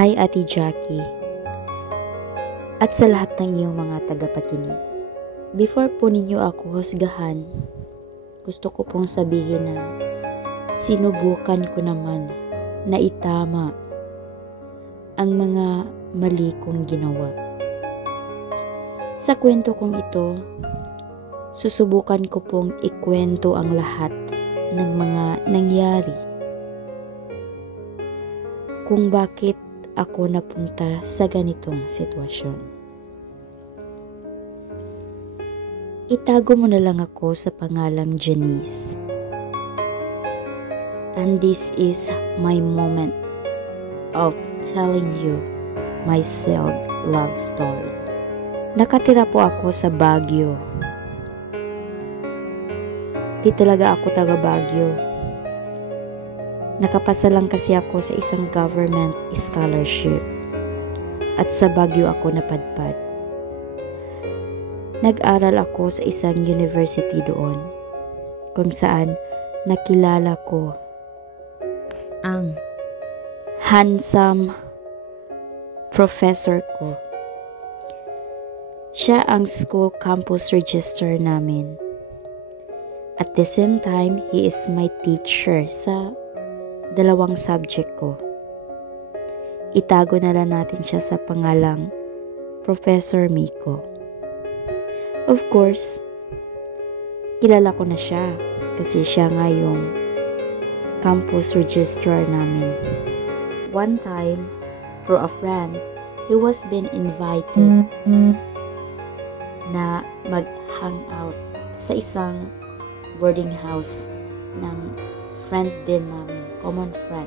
Hi Ate Jackie, at sa lahat ng iyong mga tagapakinig. Before po ninyo ako husgahan, gusto ko pong sabihin na sinubukan ko naman na itama ang mga mali kong ginawa. Sa kwento kong ito, susubukan ko pong ikwento ang lahat ng mga nangyari. Kung bakit ako napunta sa ganitong sitwasyon. Itago mo na lang ako sa pangalang Janice. And this is my moment of telling you my sad love story. Nakatira po ako sa Baguio. Di talaga ako taga Baguio. Nakapasa lang kasi ako sa isang government scholarship at sa Baguio ako napadpad. Nag-aral ako sa isang university doon kung saan nakilala ko ang handsome professor ko. Siya ang school campus register namin. At the same time, he is my teacher sa dalawang subject ko. Itago na lang natin siya sa pangalang Professor Miko. Of course, kilala ko na siya kasi siya nga yung campus registrar namin. One time, through a friend, he was been invited na mag-hang out sa isang boarding house ng friend din namin, common friend,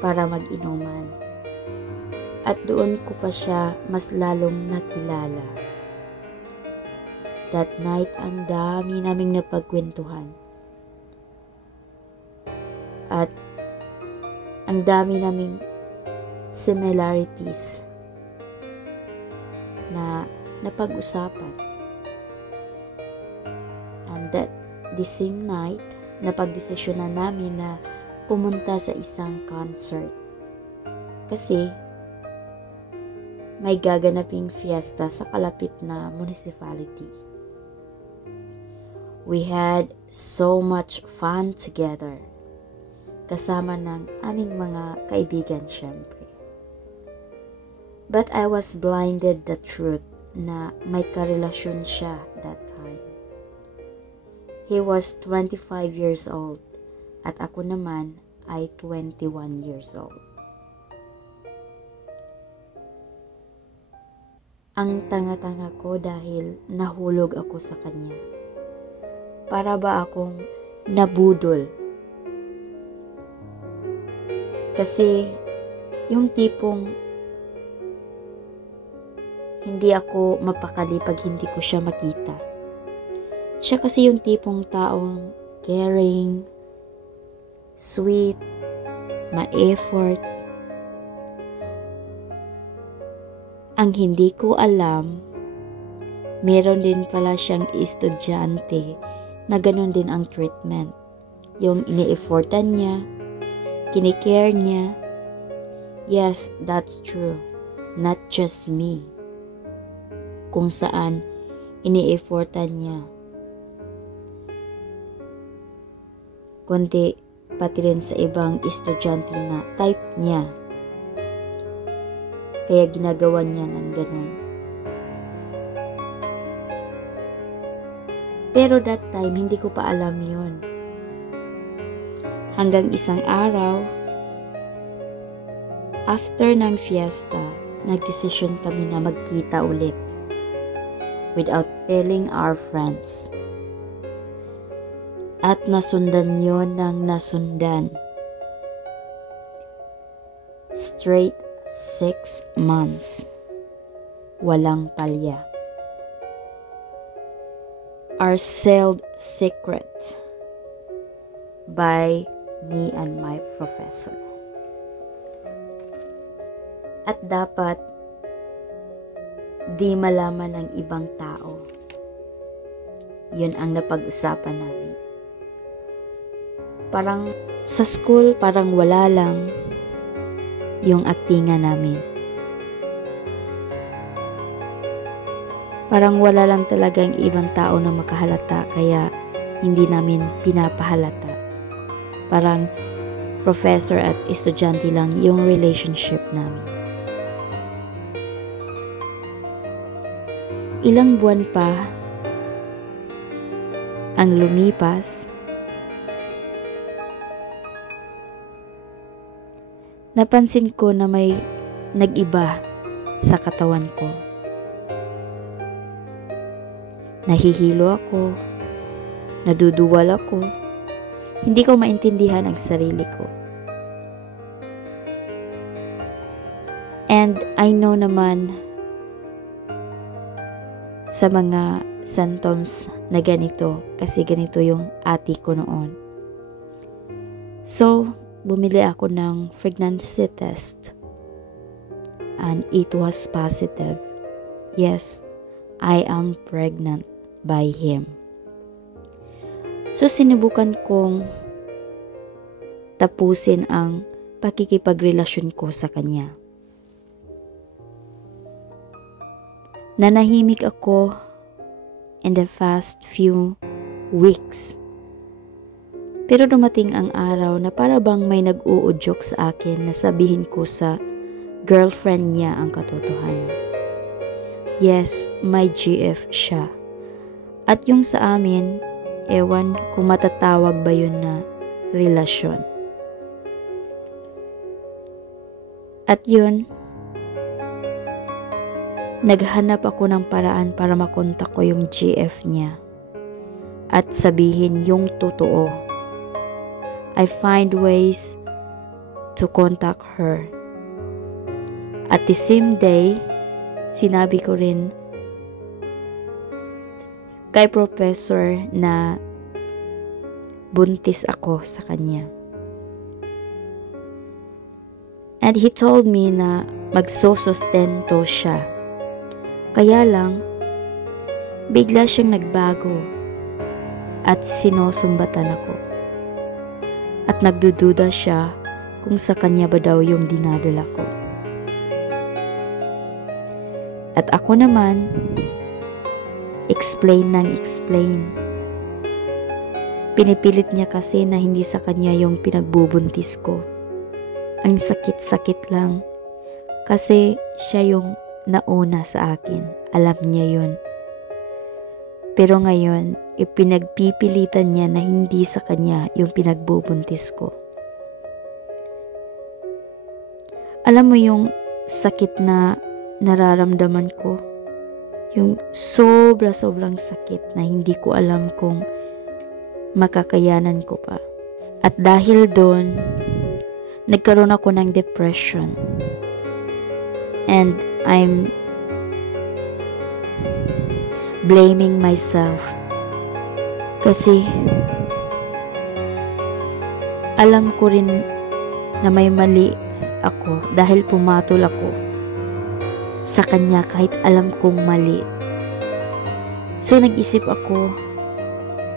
para mag-inuman. At doon ko pa siya mas lalong nakilala. That night, ang dami naming napagkwentuhan. At ang dami naming similarities na napag-usapan. And that the same night, napagdesisyonan namin na pumunta sa isang concert. Kasi may gaganaping fiesta sa kalapit na municipality. We had so much fun together. Kasama ng aming mga kaibigan syempre. But I was blinded the truth na may karelasyon siya that time. He was 25 years old at ako naman ay 21 years old. Ang tanga-tanga ko dahil nahulog ako sa kanya. Para ba akong nabudol? Kasi yung tipong hindi ako mapakali pag hindi ko siya makita. Siya kasi yung tipong taong caring, sweet, ma-effort. Ang hindi ko alam, meron din pala siyang estudyante na ganun din ang treatment. Yung ini-effortan niya, kinikare niya. Yes, that's true. Not just me. Kung saan ini-effortan niya. Kundi pati rin sa ibang estudyante na type niya. Kaya ginagawa niya ng ganun. Pero that time, hindi ko pa alam yun. Hanggang isang araw, after ng fiesta, nagdesisyon kami na magkita ulit without telling our friends. At nasundan yon ng nasundan. Straight 6 months. Walang palya. Our sealed secret by me and my professor. At dapat di malaman ng ibang tao. Yun ang napag-usapan namin. Parang sa school, parang wala lang. yung aktingan namin. Parang wala lang talagang ibang tao na makahalata kaya hindi namin pinapahalata. Parang professor at estudyante lang yung relationship namin. Ilang buwan pa ang lumipas, napansin ko na may nag-iba sa katawan ko. Nahihilo ako, naduduwal ako, hindi ko maintindihan ang sarili ko. And I know naman sa mga symptoms na ganito kasi ganito yung ate ko noon. So, bumili ako ng pregnancy test and it was positive. Yes, I am pregnant by him. So, sinubukan kong tapusin ang pakikipagrelasyon ko sa kanya. Nanahimik ako in the past few weeks. Pero dumating ang araw na para bang may nag-uudyok sa akin na sabihin ko sa girlfriend niya ang katotohanan. Yes, may GF siya. At yung sa amin, ewan kung matatawag ba yun na relasyon. At yun, naghanap ako ng paraan para makontak ko yung GF niya at sabihin yung totoo. I find ways to contact her. At the same day, sinabi ko rin kay professor na buntis ako sa kanya. And he told me na magsosustento siya. Kaya lang, bigla siyang nagbago at sinusumbatan ako. At nagdududa siya kung sa kanya ba daw yung dinadala ko. At ako naman, explain. Pinipilit niya kasi na hindi sa kanya yung pinagbubuntis ko. Ang sakit-sakit lang kasi siya yung nauna sa akin. Alam niya yun. Pero ngayon, ipinagpipilitan niya na hindi sa kanya yung pinagbubuntis ko. Alam mo yung sakit na nararamdaman ko? Yung sobrang sakit na hindi ko alam kung makakayanan ko pa. At dahil doon, nagkaroon ako ng depression. And I'm blaming myself kasi alam ko rin na may mali ako dahil pumatol ako sa kanya kahit alam kong mali. So nag-isip ako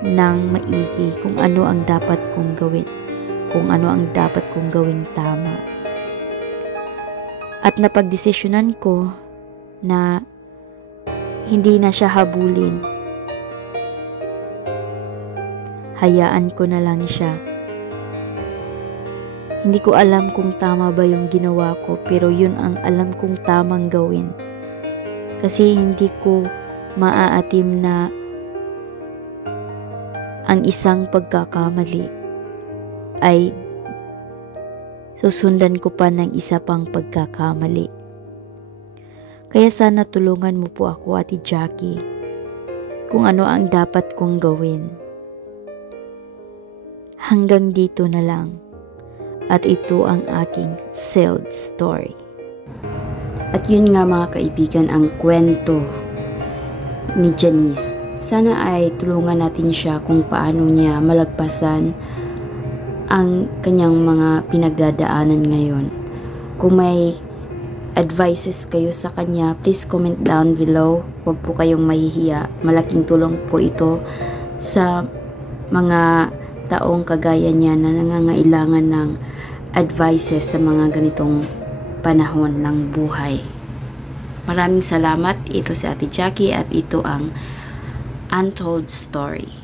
ng maigi kung ano ang dapat kong gawin, kung ano ang dapat kong gawing tama. At napagdesisyonan ko na hindi na siya habulin. Hayaan ko na lang siya. Hindi ko alam kung tama ba yung ginawa ko, pero yun ang alam kong tamang gawin. Kasi hindi ko maaatim na ang isang pagkakamali ay susundan ko pa ng isa pang pagkakamali. Kaya sana tulungan mo po ako, Ate Jackie, kung ano ang dapat kong gawin. Hanggang dito na lang. At ito ang aking sad story. At yun nga mga kaibigan ang kwento ni Janice. Sana ay tulungan natin siya kung paano niya malagpasan ang kanyang mga pinagdadaanan ngayon. Kung may advices kayo sa kanya, please comment down below. Huwag po kayong mahihiya. Malaking tulong po ito sa mga taong kagaya niya na nangangailangan ng advices sa mga ganitong panahon ng buhay. Maraming salamat. Ito si Ate Jackie at ito ang Untold Story.